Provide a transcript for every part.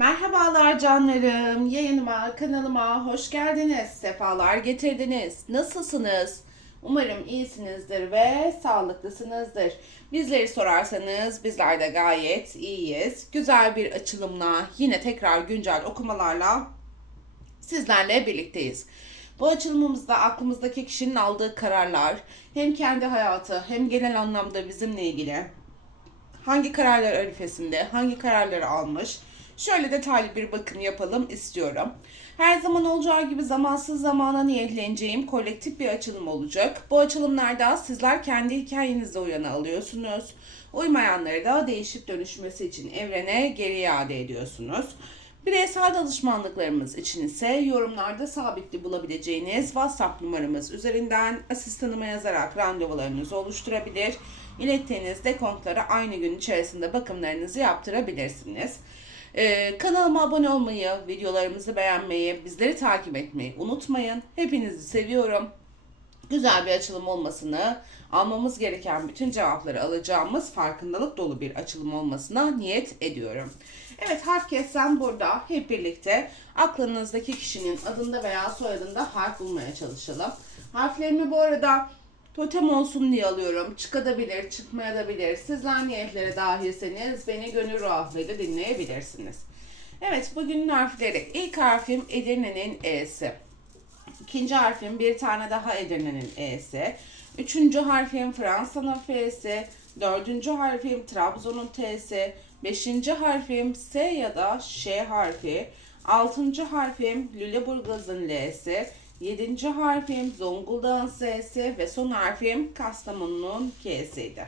Merhabalar canlarım. Yayınıma, kanalıma hoş geldiniz. Sefalar getirdiniz. Nasılsınız? Umarım iyisinizdir ve sağlıklısınızdır. Bizleri sorarsanız bizler de gayet iyiyiz. Güzel bir açılımla, yine tekrar güncel okumalarla sizlerle birlikteyiz. Bu açılımımızda aklımızdaki kişinin aldığı kararlar hem kendi hayatı hem genel anlamda bizimle ilgili hangi kararlar arifesinde, hangi kararları almış, şöyle detaylı bir bakım yapalım istiyorum. Her zaman olacağı gibi zamansız zamana niyetleneceğim kolektif bir açılım olacak. Bu açılımlarda sizler kendi hikayenizde uyanı alıyorsunuz. Uymayanları da değişip dönüşmesi için evrene geri iade ediyorsunuz. Bireysel danışmanlıklarımız için ise yorumlarda sabitli bulabileceğiniz WhatsApp numaramız üzerinden asistanıma yazarak randevularınızı oluşturabilir. İlettiğiniz dekontlara aynı gün içerisinde bakımlarınızı yaptırabilirsiniz. Ee, kanalıma abone olmayı, videolarımızı beğenmeyi, bizleri takip etmeyi unutmayın. Hepinizi seviyorum güzel bir açılım olmasını, almamız gereken bütün cevapları alacağımız farkındalık dolu bir açılım olmasına niyet ediyorum. Evet harf kessem burada hep birlikte aklınızdaki kişinin adında veya soyadında harf bulmaya çalışalım. Harflerimi bu arada totem olsun diye alıyorum. Çıkabilir, çıkmayabilir. Sizler niyetlere dahilseniz beni gönül rahatlığıyla dinleyebilirsiniz. Evet bugünün harfleri. İlk harfim Edirne'nin E'si. İkinci harfim bir tane daha Edirne'nin E'si. Üçüncü harfim Fransa'nın F'si. Dördüncü harfim Trabzon'un T'si. Beşinci harfim S ya da Ş harfi. Altıncı harfim Lüleburgaz'ın L'si. Yedinci harfim Zonguldak'ın S'si ve son harfim Kastamonu'nun K'siydi.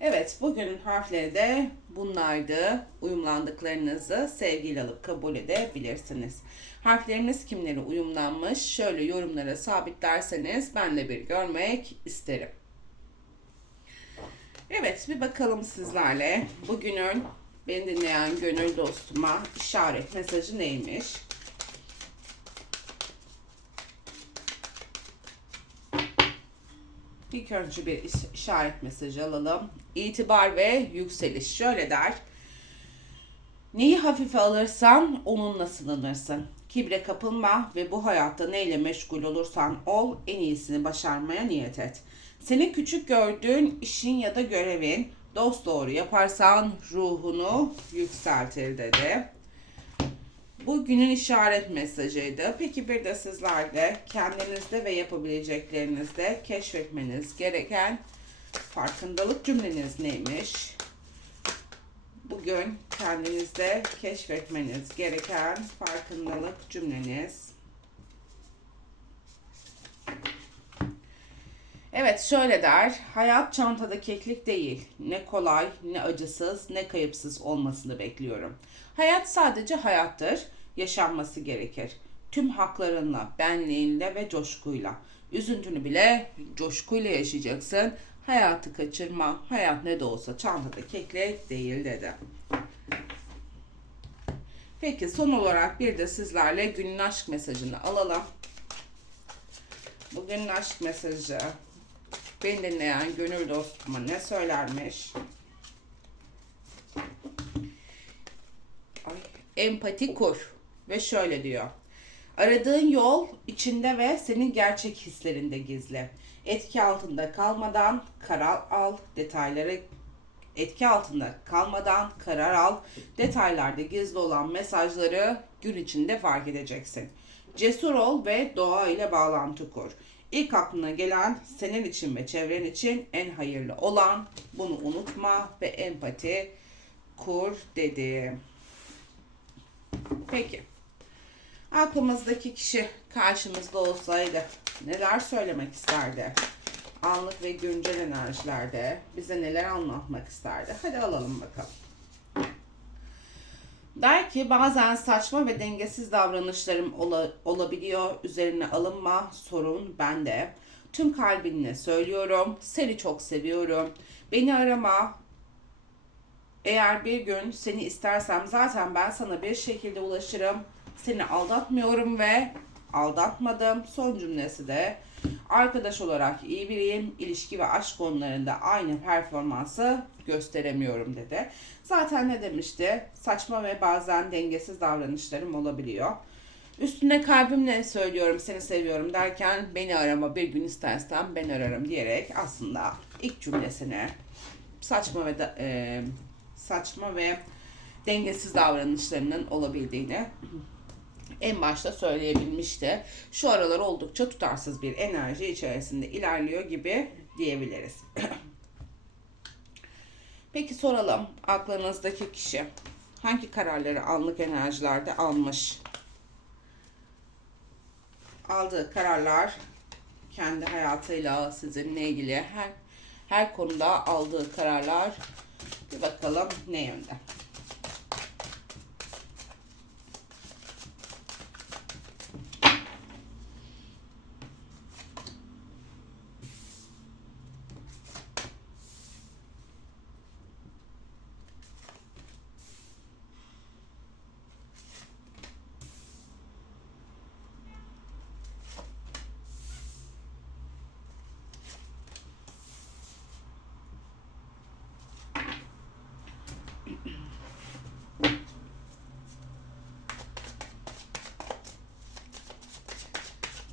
Evet, bugünün harfleri de bunlardı. Uyumlandıklarınızı sevgiyle alıp kabul edebilirsiniz. Harfleriniz kimlere uyumlanmış? Şöyle yorumlara sabitlerseniz ben de bir görmek isterim. Evet, bir bakalım sizlerle. Bugünün beni dinleyen gönül dostuma işaret mesajı neymiş? İlk önce bir iş- işaret mesajı alalım. İtibar ve yükseliş şöyle der. Neyi hafife alırsan onunla sınanırsın. Kibre kapılma ve bu hayatta neyle meşgul olursan ol en iyisini başarmaya niyet et. Seni küçük gördüğün işin ya da görevin dost doğru yaparsan ruhunu yükseltir dedi. Bu günün işaret mesajıydı. Peki bir de sizler kendinizde ve yapabileceklerinizde keşfetmeniz gereken farkındalık cümleniz neymiş? Bugün kendinizde keşfetmeniz gereken farkındalık cümleniz. Evet şöyle der. Hayat çantada keklik değil. Ne kolay, ne acısız, ne kayıpsız olmasını bekliyorum. Hayat sadece hayattır. Yaşanması gerekir. Tüm haklarınla, benliğinle ve coşkuyla. Üzüntünü bile coşkuyla yaşayacaksın. Hayatı kaçırma. Hayat ne de olsa çantada keklik değil dedi. Peki son olarak bir de sizlerle günün aşk mesajını alalım. Bugünün aşk mesajı beni dinleyen gönül dostuma ne söylermiş? Ay, empati kur ve şöyle diyor. Aradığın yol içinde ve senin gerçek hislerinde gizli. Etki altında kalmadan karar al, detayları etki altında kalmadan karar al. Detaylarda gizli olan mesajları gün içinde fark edeceksin. Cesur ol ve doğa ile bağlantı kur. İlk aklına gelen senin için ve çevren için en hayırlı olan bunu unutma ve empati kur dedi. Peki. Aklımızdaki kişi karşımızda olsaydı neler söylemek isterdi? Anlık ve güncel enerjilerde bize neler anlatmak isterdi? Hadi alalım bakalım. Der ki bazen saçma ve dengesiz davranışlarım ola- olabiliyor. Üzerine alınma, sorun bende. Tüm kalbinle söylüyorum. Seni çok seviyorum. Beni arama. Eğer bir gün seni istersem zaten ben sana bir şekilde ulaşırım. Seni aldatmıyorum ve aldatmadım. Son cümlesi de arkadaş olarak iyi biriyim, ilişki ve aşk konularında aynı performansı gösteremiyorum dedi. Zaten ne demişti? Saçma ve bazen dengesiz davranışlarım olabiliyor. Üstüne kalbimle söylüyorum seni seviyorum derken beni arama bir gün istersen ben ararım diyerek aslında ilk cümlesine saçma ve da- e, saçma ve dengesiz davranışlarının olabildiğini en başta söyleyebilmişti. Şu aralar oldukça tutarsız bir enerji içerisinde ilerliyor gibi diyebiliriz. Peki soralım aklınızdaki kişi hangi kararları anlık enerjilerde almış? Aldığı kararlar kendi hayatıyla sizinle ilgili her her konuda aldığı kararlar bir bakalım ne yönde.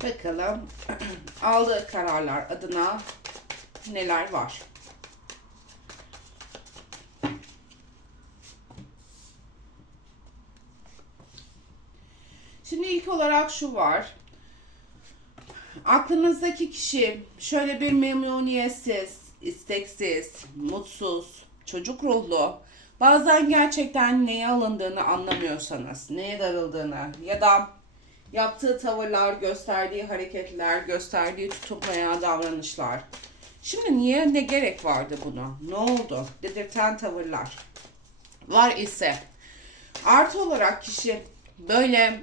Bakalım aldığı kararlar adına neler var? Şimdi ilk olarak şu var. Aklınızdaki kişi şöyle bir memnuniyetsiz, isteksiz, mutsuz, çocuk ruhlu, bazen gerçekten neye alındığını anlamıyorsanız, neye darıldığını ya da yaptığı tavırlar, gösterdiği hareketler, gösterdiği tutum veya davranışlar. Şimdi niye ne gerek vardı buna? Ne oldu? Dedirten tavırlar. Var ise artı olarak kişi böyle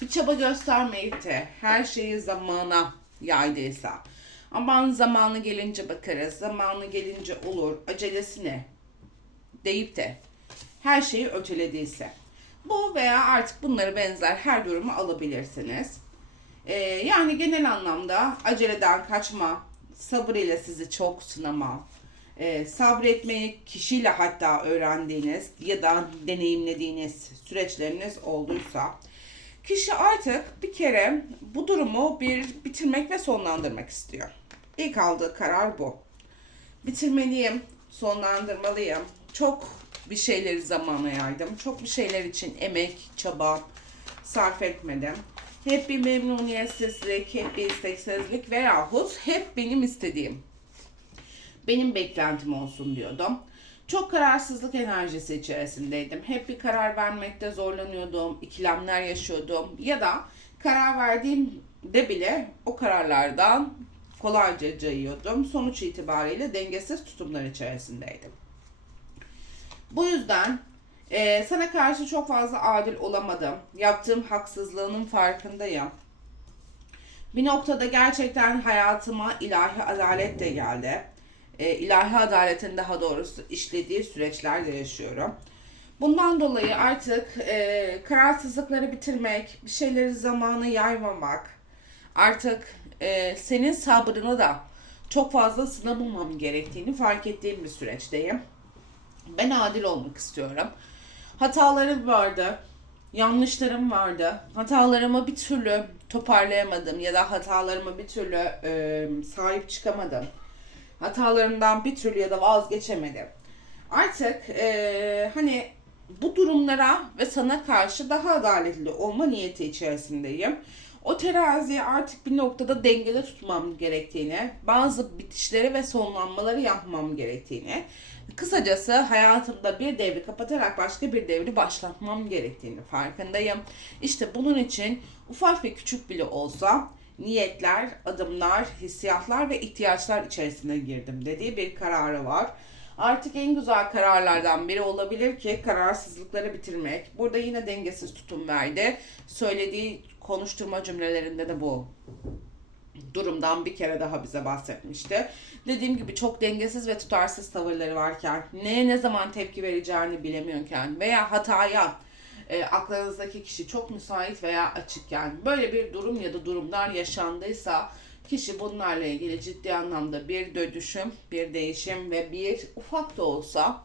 bir çaba göstermeyip de her şeyi zamana yaydıysa aman zamanı gelince bakarız, zamanı gelince olur, acelesine deyip de her şeyi ötelediyse bu veya artık bunları benzer her durumu alabilirsiniz. Ee, yani genel anlamda aceleden kaçma, sabır ile sizi çok sınama, e, sabretmeyi kişiyle hatta öğrendiğiniz ya da deneyimlediğiniz süreçleriniz olduysa kişi artık bir kere bu durumu bir bitirmek ve sonlandırmak istiyor. İlk aldığı karar bu. Bitirmeliyim, sonlandırmalıyım. Çok bir şeyleri zamana yaydım. Çok bir şeyler için emek, çaba sarf etmedim. Hep bir memnuniyetsizlik, hep bir isteksizlik veyahut hep benim istediğim. Benim beklentim olsun diyordum. Çok kararsızlık enerjisi içerisindeydim. Hep bir karar vermekte zorlanıyordum, ikilemler yaşıyordum ya da karar verdiğimde bile o kararlardan kolayca cayıyordum. Sonuç itibariyle dengesiz tutumlar içerisindeydim. Bu yüzden e, sana karşı çok fazla adil olamadım. Yaptığım haksızlığının farkındayım. Bir noktada gerçekten hayatıma ilahi adalet de geldi. E, ilahi adaletin daha doğrusu işlediği süreçlerde yaşıyorum. Bundan dolayı artık e, kararsızlıkları bitirmek, bir şeyleri zamanı yaymamak, artık e, senin sabrını da çok fazla sınamamam gerektiğini fark ettiğim bir süreçteyim. Ben adil olmak istiyorum. Hatalarım vardı. Yanlışlarım vardı. Hatalarımı bir türlü toparlayamadım ya da hatalarıma bir türlü e, sahip çıkamadım. Hatalarımdan bir türlü ya da vazgeçemedim. Artık e, hani bu durumlara ve sana karşı daha adaletli olma niyeti içerisindeyim. O teraziyi artık bir noktada dengede tutmam gerektiğini, bazı bitişleri ve sonlanmaları yapmam gerektiğini, kısacası hayatımda bir devri kapatarak başka bir devri başlatmam gerektiğini farkındayım. İşte bunun için ufak ve küçük bile olsa niyetler, adımlar, hissiyatlar ve ihtiyaçlar içerisine girdim dediği bir kararı var. Artık en güzel kararlardan biri olabilir ki kararsızlıkları bitirmek. Burada yine dengesiz tutum verdi. Söylediği konuşturma cümlelerinde de bu durumdan bir kere daha bize bahsetmişti. Dediğim gibi çok dengesiz ve tutarsız tavırları varken, neye ne zaman tepki vereceğini bilemiyorken veya hataya e, aklınızdaki kişi çok müsait veya açıkken böyle bir durum ya da durumlar yaşandıysa Kişi bunlarla ilgili ciddi anlamda bir dönüşüm, bir değişim ve bir ufak da olsa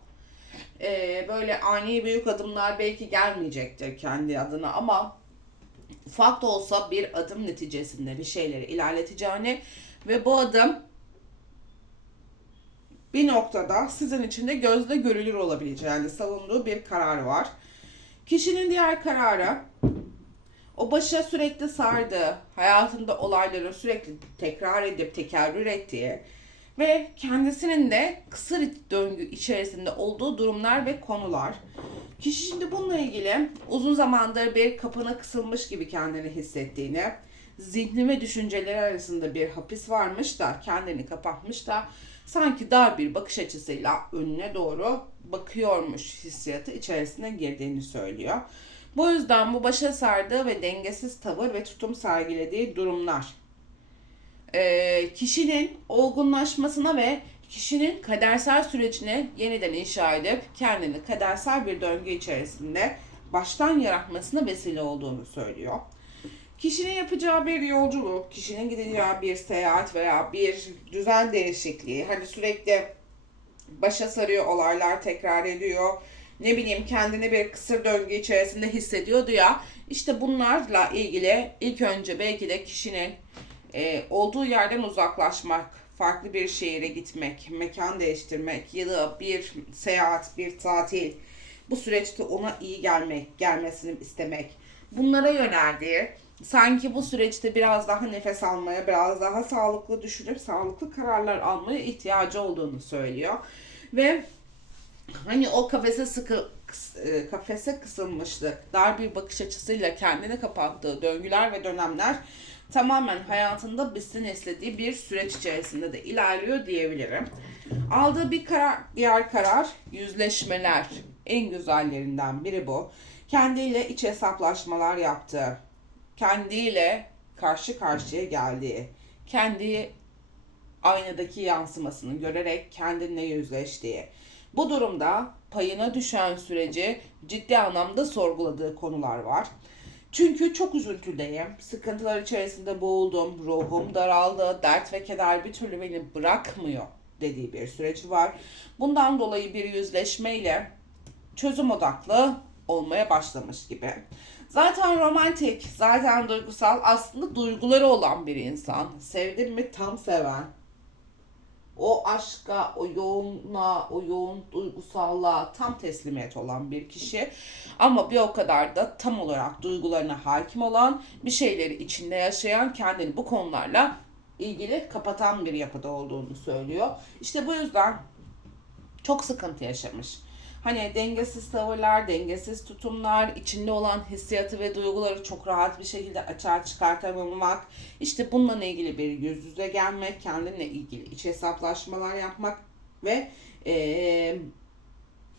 e, böyle ani büyük adımlar belki gelmeyecektir kendi adına ama ufak da olsa bir adım neticesinde bir şeyleri ilerleteceğini ve bu adım bir noktada sizin için de gözle görülür olabileceğini savunduğu bir karar var. Kişinin diğer kararı o başa sürekli sardığı, hayatında olayların sürekli tekrar edip tekerrür ettiği ve kendisinin de kısır döngü içerisinde olduğu durumlar ve konular. Kişi şimdi bununla ilgili uzun zamandır bir kapına kısılmış gibi kendini hissettiğini, zihni ve düşünceleri arasında bir hapis varmış da kendini kapatmış da sanki dar bir bakış açısıyla önüne doğru bakıyormuş hissiyatı içerisine girdiğini söylüyor. Bu yüzden bu başa sardığı ve dengesiz tavır ve tutum sergilediği durumlar e, kişinin olgunlaşmasına ve kişinin kadersel sürecini yeniden inşa edip kendini kadersel bir döngü içerisinde baştan yaratmasına vesile olduğunu söylüyor. Kişinin yapacağı bir yolculuk, kişinin gideceği bir seyahat veya bir düzen değişikliği, hani sürekli başa sarıyor, olaylar tekrar ediyor, ne bileyim kendini bir kısır döngü içerisinde hissediyordu ya, işte bunlarla ilgili ilk önce belki de kişinin e, olduğu yerden uzaklaşmak, farklı bir şehire gitmek, mekan değiştirmek ya da bir seyahat, bir tatil, bu süreçte ona iyi gelmek, gelmesini istemek, bunlara yöneldiği, sanki bu süreçte biraz daha nefes almaya, biraz daha sağlıklı düşünüp sağlıklı kararlar almaya ihtiyacı olduğunu söylüyor. Ve hani o kafese sıkı e, kafese kısılmışlık, dar bir bakış açısıyla kendini kapattığı döngüler ve dönemler tamamen hayatında bitsin istediği bir süreç içerisinde de ilerliyor diyebilirim. Aldığı bir karar, diğer karar yüzleşmeler. En güzellerinden biri bu. Kendiyle iç hesaplaşmalar yaptığı, kendiyle karşı karşıya geldiği, kendi aynadaki yansımasını görerek kendinle yüzleştiği. Bu durumda payına düşen süreci ciddi anlamda sorguladığı konular var. Çünkü çok üzüntüdeyim. Sıkıntılar içerisinde boğuldum. Ruhum daraldı. Dert ve keder bir türlü beni bırakmıyor dediği bir süreci var. Bundan dolayı bir yüzleşmeyle çözüm odaklı olmaya başlamış gibi. Zaten romantik, zaten duygusal, aslında duyguları olan bir insan. Sevdim mi tam seven. O aşka, o yoğunluğa, o yoğun duygusallığa tam teslimiyet olan bir kişi. Ama bir o kadar da tam olarak duygularına hakim olan, bir şeyleri içinde yaşayan, kendini bu konularla ilgili kapatan bir yapıda olduğunu söylüyor. İşte bu yüzden çok sıkıntı yaşamış. Hani dengesiz tavırlar, dengesiz tutumlar, içinde olan hissiyatı ve duyguları çok rahat bir şekilde açığa çıkartamamak, işte bununla ilgili bir yüz yüze gelmek, kendinle ilgili iç hesaplaşmalar yapmak ve eee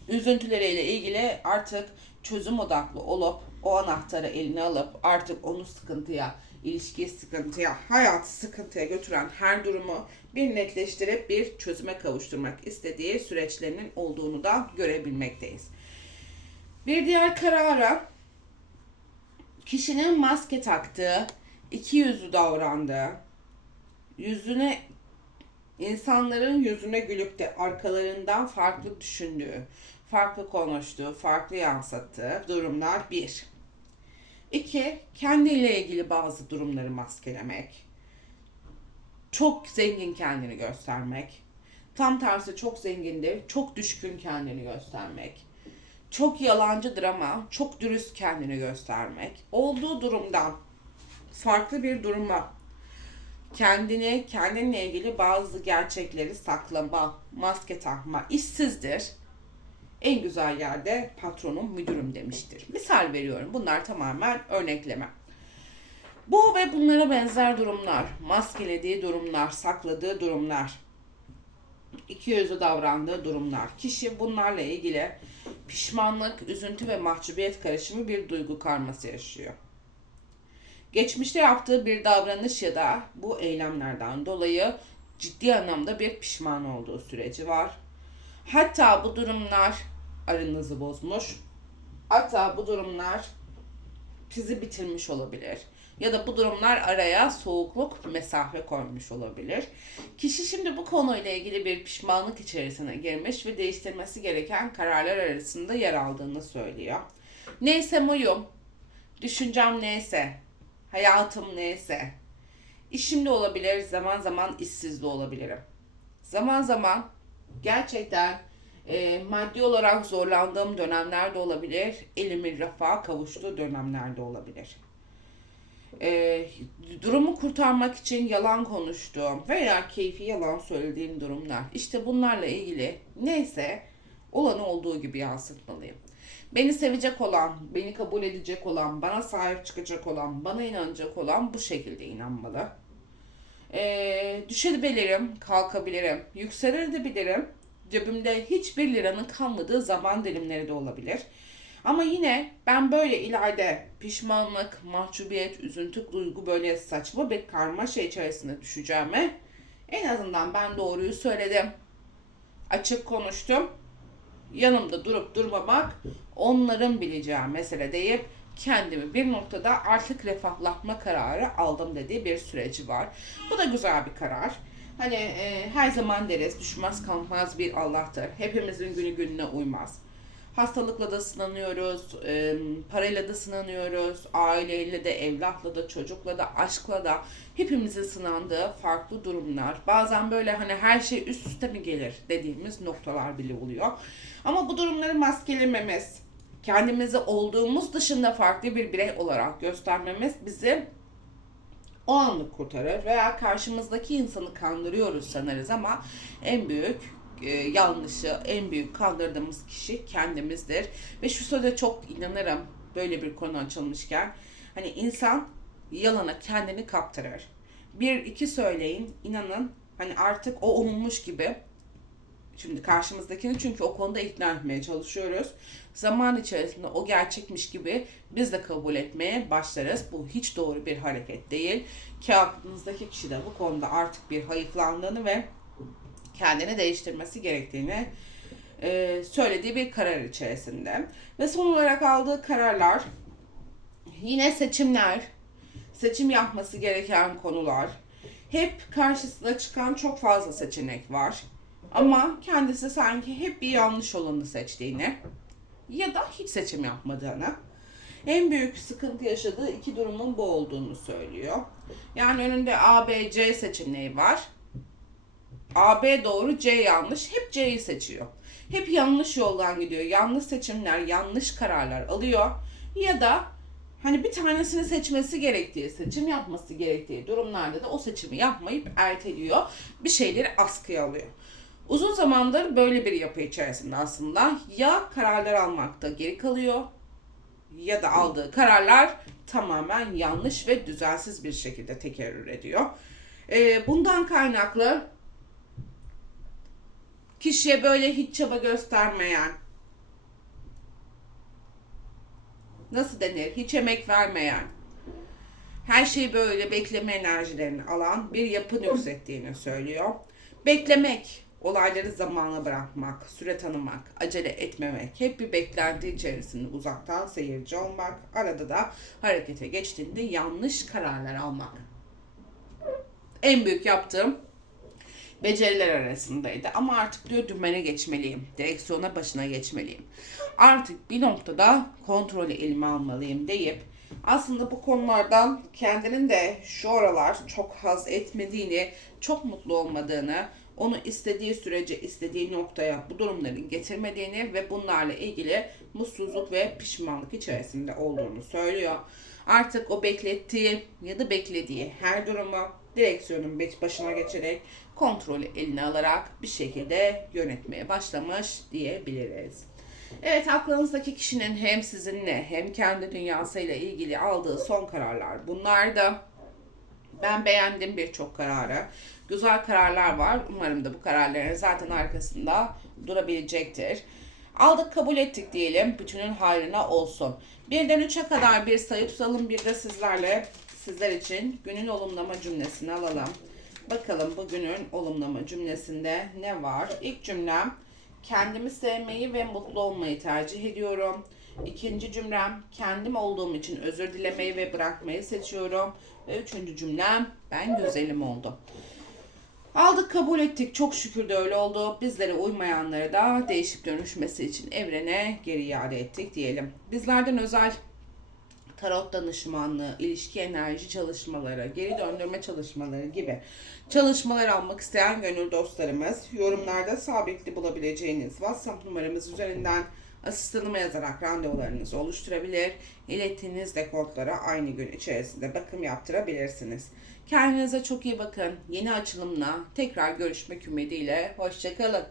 üzüntüleriyle ilgili artık çözüm odaklı olup o anahtarı eline alıp artık onu sıkıntıya, ilişkiyi sıkıntıya, hayatı sıkıntıya götüren her durumu bir netleştirip bir çözüme kavuşturmak istediği süreçlerinin olduğunu da görebilmekteyiz. Bir diğer karara kişinin maske taktığı, iki yüzlü davrandığı, yüzüne insanların yüzüne gülüp de arkalarından farklı düşündüğü, farklı konuştuğu, farklı yansıttığı durumlar bir. İki, kendiyle ilgili bazı durumları maskelemek. Çok zengin kendini göstermek. Tam tersi çok zengindi, çok düşkün kendini göstermek. Çok yalancıdır ama çok dürüst kendini göstermek. Olduğu durumdan farklı bir duruma kendini, kendinle ilgili bazı gerçekleri saklama, maske takma, işsizdir. En güzel yerde patronum, müdürüm demiştir. Misal veriyorum. Bunlar tamamen örnekleme. Bu ve bunlara benzer durumlar, maskelediği durumlar, sakladığı durumlar, iki yüzlü davrandığı durumlar. Kişi bunlarla ilgili pişmanlık, üzüntü ve mahcubiyet karışımı bir duygu karması yaşıyor. Geçmişte yaptığı bir davranış ya da bu eylemlerden dolayı ciddi anlamda bir pişman olduğu süreci var. Hatta bu durumlar aranızı bozmuş. Hatta bu durumlar sizi bitirmiş olabilir. Ya da bu durumlar araya soğukluk, mesafe koymuş olabilir. Kişi şimdi bu konuyla ilgili bir pişmanlık içerisine girmiş ve değiştirmesi gereken kararlar arasında yer aldığını söylüyor. Neyse muyum, düşüncem neyse, hayatım neyse, işim de olabilir, zaman zaman işsiz de olabilirim. Zaman zaman gerçekten e, maddi olarak zorlandığım dönemler de olabilir, elimin rafa kavuştuğu dönemler de olabilir. E, durumu kurtarmak için yalan konuştuğum veya keyfi yalan söylediğim durumlar. İşte bunlarla ilgili neyse olanı olduğu gibi yansıtmalıyım. Beni sevecek olan, beni kabul edecek olan, bana sahip çıkacak olan, bana inanacak olan bu şekilde inanmalı. Ee, düşebilirim, kalkabilirim, yükselir Cebimde hiçbir liranın kalmadığı zaman dilimleri de olabilir. Ama yine ben böyle ileride pişmanlık, mahcubiyet, üzüntü duygu böyle saçma bir karmaşa içerisinde düşeceğime en azından ben doğruyu söyledim. Açık konuştum. Yanımda durup durmamak onların bileceği mesele deyip kendimi bir noktada artık refahlatma kararı aldım dediği bir süreci var. Bu da güzel bir karar. Hani e, her zaman deriz düşmez kalmaz bir Allah'tır. Hepimizin günü gününe uymaz. Hastalıkla da sınanıyoruz, e, parayla da sınanıyoruz, aileyle de, evlatla da, çocukla da, aşkla da hepimizin sınandığı farklı durumlar. Bazen böyle hani her şey üst üste mi gelir dediğimiz noktalar bile oluyor. Ama bu durumları maskelememiz, kendimizi olduğumuz dışında farklı bir birey olarak göstermemiz bizi o anlık kurtarır veya karşımızdaki insanı kandırıyoruz sanırız ama en büyük e, yanlışı, en büyük kandırdığımız kişi kendimizdir. Ve şu söze çok inanırım böyle bir konu açılmışken. Hani insan yalana kendini kaptırır. Bir iki söyleyin inanın hani artık o olmuş gibi Şimdi karşımızdakini çünkü o konuda ikna etmeye çalışıyoruz. Zaman içerisinde o gerçekmiş gibi biz de kabul etmeye başlarız. Bu hiç doğru bir hareket değil. Ki aklınızdaki kişi de bu konuda artık bir hayıflandığını ve kendini değiştirmesi gerektiğini e, söylediği bir karar içerisinde. Ve son olarak aldığı kararlar yine seçimler, seçim yapması gereken konular. Hep karşısına çıkan çok fazla seçenek var ama kendisi sanki hep bir yanlış olanı seçtiğini ya da hiç seçim yapmadığını, en büyük sıkıntı yaşadığı iki durumun bu olduğunu söylüyor. Yani önünde A, B, C seçeneği var. A, B doğru, C yanlış. Hep C'yi seçiyor. Hep yanlış yoldan gidiyor. Yanlış seçimler, yanlış kararlar alıyor. Ya da hani bir tanesini seçmesi gerektiği, seçim yapması gerektiği durumlarda da o seçimi yapmayıp erteliyor. Bir şeyleri askıya alıyor. Uzun zamandır böyle bir yapı içerisinde aslında ya kararlar almakta geri kalıyor ya da aldığı kararlar tamamen yanlış ve düzensiz bir şekilde tekerrür ediyor. Bundan kaynaklı kişiye böyle hiç çaba göstermeyen, nasıl denir, hiç emek vermeyen, her şeyi böyle bekleme enerjilerini alan bir yapı nüksettiğini söylüyor. Beklemek, olayları zamana bırakmak, süre tanımak, acele etmemek, hep bir beklenti içerisinde uzaktan seyirci olmak, arada da harekete geçtiğinde yanlış kararlar almak. En büyük yaptığım beceriler arasındaydı. Ama artık diyor dümene geçmeliyim. Direksiyona başına geçmeliyim. Artık bir noktada kontrolü elime almalıyım deyip aslında bu konulardan kendinin de şu aralar çok haz etmediğini, çok mutlu olmadığını, onu istediği sürece istediği noktaya bu durumların getirmediğini ve bunlarla ilgili mutsuzluk ve pişmanlık içerisinde olduğunu söylüyor. Artık o beklettiği ya da beklediği her durumu direksiyonun başına geçerek kontrolü eline alarak bir şekilde yönetmeye başlamış diyebiliriz. Evet aklınızdaki kişinin hem sizinle hem kendi dünyasıyla ilgili aldığı son kararlar bunlar da ben beğendim birçok kararı. Güzel kararlar var. Umarım da bu kararların zaten arkasında durabilecektir. Aldık kabul ettik diyelim. Bütünün hayrına olsun. Birden 3'e kadar bir sayı tutalım. Bir de sizlerle sizler için günün olumlama cümlesini alalım. Bakalım bugünün olumlama cümlesinde ne var? İlk cümlem kendimi sevmeyi ve mutlu olmayı tercih ediyorum. İkinci cümlem kendim olduğum için özür dilemeyi ve bırakmayı seçiyorum. Ve üçüncü cümlem ben güzelim oldu. Aldık kabul ettik. Çok şükür de öyle oldu. Bizlere uymayanları da değişip dönüşmesi için evrene geri iade ettik diyelim. Bizlerden özel tarot danışmanlığı, ilişki enerji çalışmaları, geri döndürme çalışmaları gibi çalışmalar almak isteyen gönül dostlarımız yorumlarda sabitli bulabileceğiniz WhatsApp numaramız üzerinden asistanıma yazarak randevularınızı oluşturabilir. İlettiğiniz dekodlara aynı gün içerisinde bakım yaptırabilirsiniz. Kendinize çok iyi bakın. Yeni açılımla tekrar görüşmek ümidiyle. Hoşçakalın.